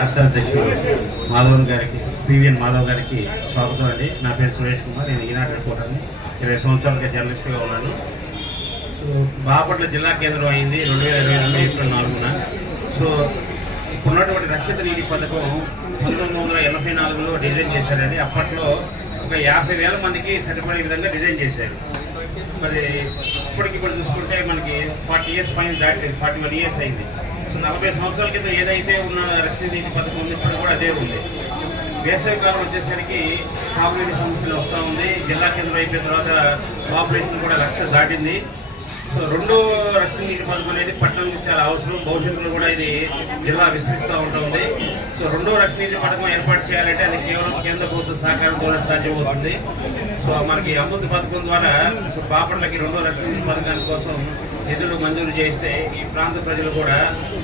రాష్ట్ర అధ్యక్షుడు మాధవన్ గారికి పివిఎన్ మాధవ్ గారికి స్వాగతం అండి. నా పేరు సురేష్ కుమార్. నేను ఈనాడు రిపోర్టర్ని. 20 సంవత్సరాలుగా జర్నలిస్ట్గా ఉన్నాను. సో బాపట్ల జిల్లా కేంద్రం అయింది 2022 ఏప్రిల్ 4న. సో ఉన్నటువంటి రక్షిత నీటి పథకం 1984లో డిజైన్ చేశారండి. అప్పట్లో ఒక 50,000 మందికి సరిపడే విధంగా డిజైన్ చేశారు. మరి ఇప్పటికి కూడా చూసుకుంటే మనకి 40 years పైన దాటి 41 years అయింది. సో 40 సంవత్సరాల కింద ఏదైతే ఉన్న రక్షిత నీటి పథకం ఉంది ఇప్పుడు కూడా అదే ఉంది. వేసవికాలం వచ్చేసరికి తాగునీటి సమస్యలు వస్తూ ఉంది. జిల్లా కేంద్రం అయిపోయిన తర్వాత పాపులేషన్ కూడా 1,00,000 దాటింది. సో రెండో రక్షణ నీటి పథకం అనేది పట్టణానికి చాలా అవసరం. భవిష్యత్తులో కూడా ఇది జిల్లా విస్తరిస్తూ ఉంటుంది. సో రెండో రక్షణ నీటి పథకం ఏర్పాటు చేయాలంటే అది కేవలం కేంద్ర ప్రభుత్వ సహకారంతో సాధ్యమవుతుంది. సో మనకి అమృత్ పథకం ద్వారా బాపట్లకి రెండో రక్షణ నీటి పథకాని కోసం నిధులు మంజూరు చేస్తే ఈ ప్రాంత ప్రజలు కూడా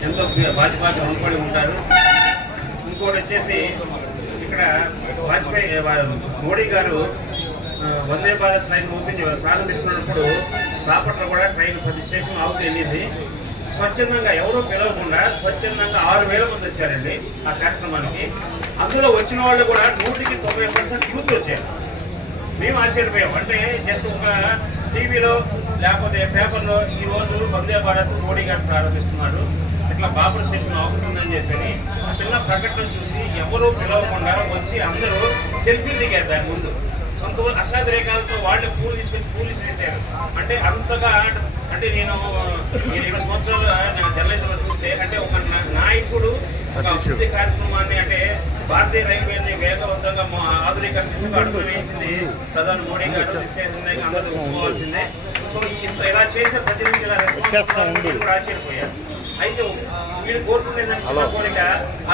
ఎంతో బాధ్యత రుణపడి ఉంటారు. ఇంకోటి వచ్చేసి ఇక్కడ వాజ్పేయి మోడీ గారు వందే భారత్ ట్రైన్ ప్రారంభిస్తున్నప్పుడు బాపట్ల కూడా ట్రైన్ 10 స్టేషన్ ఆవుతూ వెళ్ళింది. స్వచ్ఛందంగా ఎవరూ పిలవకుండా స్వచ్ఛందంగా 6,000 మంది వచ్చారండి ఆ కార్యక్రమానికి. అందులో వచ్చిన వాళ్ళు కూడా 100% యూత్ వచ్చారు. మేము ఆశ్చర్యపోయాం. అంటే జస్ట్ ఒక టీవీలో లేకపోతే పేపర్లో ఈ రోజు వందే భారత్ మోడీ గారు ప్రారంభిస్తున్నారు, ఇట్లా బాపట్ల స్టేషన్ అవుతుందని చెప్పి చిన్న ప్రకటన చూసి ఎవరూ పిలవకుండా వచ్చి అందరూ సెల్ఫీ దిగారు. దాని ముందు సొంత అసాధరేఖలతో వాళ్ళే పూలు తీసుకొని పూలు చేశారు. అంటే అంతగా అంటే నేను 20 సంవత్సరాలు జర్నలిజంలో చూస్తే అంటే ఒక నాయకుడు ఒక అభివృద్ధి కార్యక్రమాన్ని అంటే భారతీయ రైల్వేని వేగవంతంగా ఆధునీకరణ దిశగా అడుగులు వేయించింది ప్రధాని మోడీ గారు. అందరూ ఒప్పుకోవాల్సిందే. సో ఇలా చేసే ప్రతినిధి కూడా ఆశ్చర్యపోయారు. అయితే వీళ్ళు కోరుకునేది చిన్న కోరిక,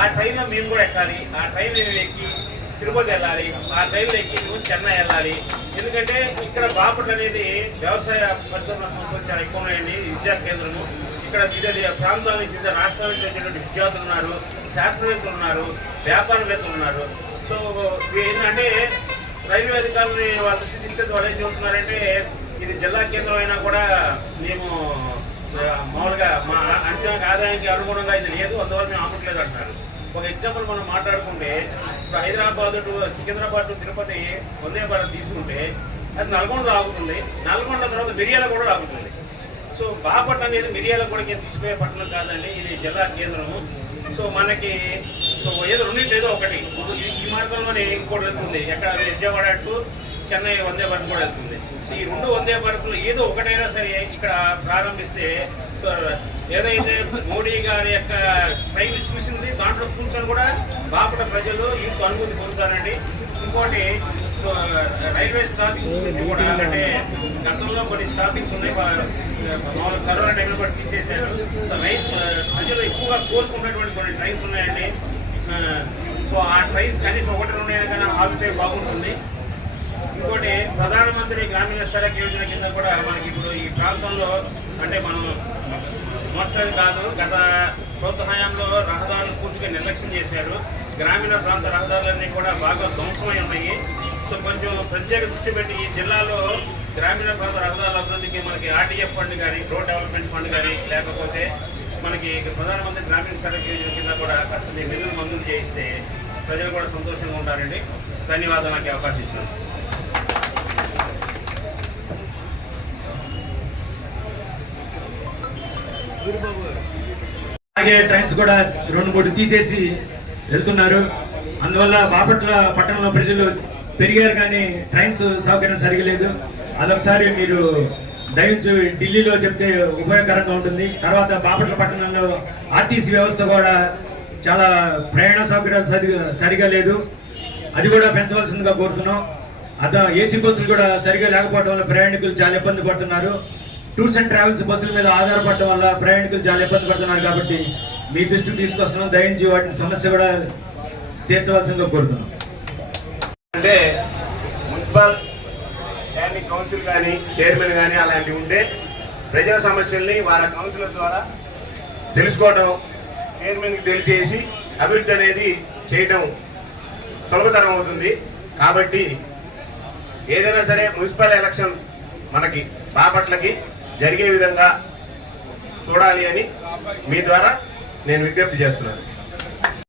ఆ ట్రైన్లో మేము కూడా ఎక్కాలి, ఆ ట్రైన్ ఎక్కి తిరుపతి వెళ్ళాలి, ఆ ట్రైన్లో ఎక్కి మేము చెన్నై వెళ్ళాలి. ఎందుకంటే ఇక్కడ బాపట్ల అనేది వ్యవసాయ పరిశోధన సంస్థలు చాలా ఎక్కువ ఉన్నాయండి. విద్యా కేంద్రము. ఇక్కడ వివిధ ప్రాంతాల నుంచి వివిధ రాష్ట్రాల నుంచి వచ్చేటువంటి విద్యార్థులు ఉన్నారు, శాస్త్రవేత్తలు ఉన్నారు, వ్యాపారవేత్తలు ఉన్నారు. సో ఏంటంటే రైల్వే అధికారులని వాళ్ళ దృష్టి తీసుకెళ్తే వాళ్ళు ఏం చెబుతున్నారంటే ఇది జిల్లా కేంద్రం అయినా కూడా మేము మామూలుగా మా అంచనాకు ఆదాయానికి అనుగుణంగా ఇది లేదు, అందువల్ల మేము ఆపట్లేదు అంటున్నారు. ఒక ఎగ్జాంపుల్ మనం మాట్లాడుకుంటే ఇప్పుడు హైదరాబాద్ టు సికింద్రాబాద్ టు తిరుపతి వందే భారత్ తీసుకుంటే అది నల్గొండ ఆగుతుంది. నల్గొండ తర్వాత మిర్యాల కూడా ఆగుతుంది. సో బాపట్ల అనేది మిర్యాల కూడా తీసిపోయే పట్టణం కాదండి, ఇది జిల్లా కేంద్రము. సో మనకి సో ఏదో రెండింటి ఏదో ఒకటి ఈ మార్గంలోనే ఇంకోటి వెళ్తుంది. ఎక్కడ విజయవాడ టు చెన్నై వందే భారత్ కూడా వెళ్తుంది. ఈ రెండు వందే భారత్లు ఏదో ఒకటైనా సరే ఇక్కడ ప్రారంభిస్తే ఏదైతే మోడీ గారి యొక్క ట్రైన్ చూసింది దాంట్లో కూర్చొని కూడా బాపట్ల ప్రజలు ఇంకో అనుభూతి పొందుతారండి. ఇంకోటి రైల్వే స్టాపింగ్స్ గురించి కూడా అంటే గతంలో కొన్ని స్టాపింగ్స్ ఉన్నాయి, మామూలు కరోనా టైంలో కూడా తీసేశారు. ప్రజలు ఎక్కువగా కోరుకున్నటువంటి కొన్ని ట్రైన్స్ ఉన్నాయండి. సో ఆ ట్రైన్స్ కనీసం 1-2 కన్నా ఆగితే బాగుంటుంది. ఇంకోటి ప్రధానమంత్రి గ్రామీణ సడక్ యోజన కింద కూడా మనకి ఇప్పుడు ఈ ప్రాంతంలో అంటే మనం సంవత్సరాలు కాదు గత ప్రభుత్వ హయాంలో రహదారులు పూర్తిగా నిర్లక్ష్యం చేశారు. గ్రామీణ ప్రాంత రహదారులన్నీ కూడా బాగా ధ్వంసమై ఉన్నాయి. సో కొంచెం ప్రత్యేక దృష్టి పెట్టి ఈ జిల్లాలో గ్రామీణ ప్రాంత రహదారుల అభివృద్ధికి మనకి ఆర్టీఎఫ్ ఫండ్ కానీ రోడ్ డెవలప్మెంట్ ఫండ్ కానీ లేకపోతే మనకి ప్రధానమంత్రి గ్రామీణ సడక్ యోజన కింద కూడా కాస్త నిధులు మంజూరు చేయిస్తే ప్రజలు కూడా సంతోషంగా ఉంటారండి. ధన్యవాదాలు నాకు అవకాశం ఇచ్చినారు. అలాగే ట్రైన్స్ కూడా 2-3 తీసేసి వెళ్తున్నారు. అందువల్ల బాపట్ల పట్టణంలో ప్రజలు పెరిగారు కానీ ట్రైన్స్ సౌకర్యం సరిగా లేదు. అదొకసారి మీరు దయించు ఢిల్లీలో చెప్తే ఉపయోగకరంగా ఉంటుంది. తర్వాత బాపట్ల పట్టణంలో ఆర్టీసీ వ్యవస్థ కూడా చాలా ప్రయాణ సౌకర్యాలు సరిగా లేదు, అది కూడా పెంచవలసిందిగా కోరుతున్నాం. ఏసీ బస్సులు కూడా సరిగా లేకపోవడం వల్ల ప్రయాణికులు చాలా ఇబ్బంది పడుతున్నారు. టూర్స్ అండ్ ట్రావెల్స్ బస్సుల మీద ఆధారపడటం వల్ల ప్రయాణికులు చాలా ఇబ్బంది పడుతున్నారు. కాబట్టి మీ దృష్టికి తీసుకొస్తున్నాం, దయించి వాటిని సమస్య కూడా తీర్చవలసిందిగా కోరుతున్నాం. అంటే మున్సిపల్ కౌన్సిల్ కానీ చైర్మన్ కానీ అలాంటివి ఉంటే ప్రజల సమస్యల్ని వాళ్ళ కౌన్సిలర్ ద్వారా తెలుసుకోవడం, చైర్మన్కి తెలియజేసి అభివృద్ధి అనేది చేయడం సులభతరం అవుతుంది. కాబట్టి ఏదైనా సరే మున్సిపల్ ఎలక్షన్ మనకి బాపట్లకి జరిగే విధంగా చూడాలి అని మీ ద్వారా నేను విజ్ఞప్తి చేస్తున్నాను.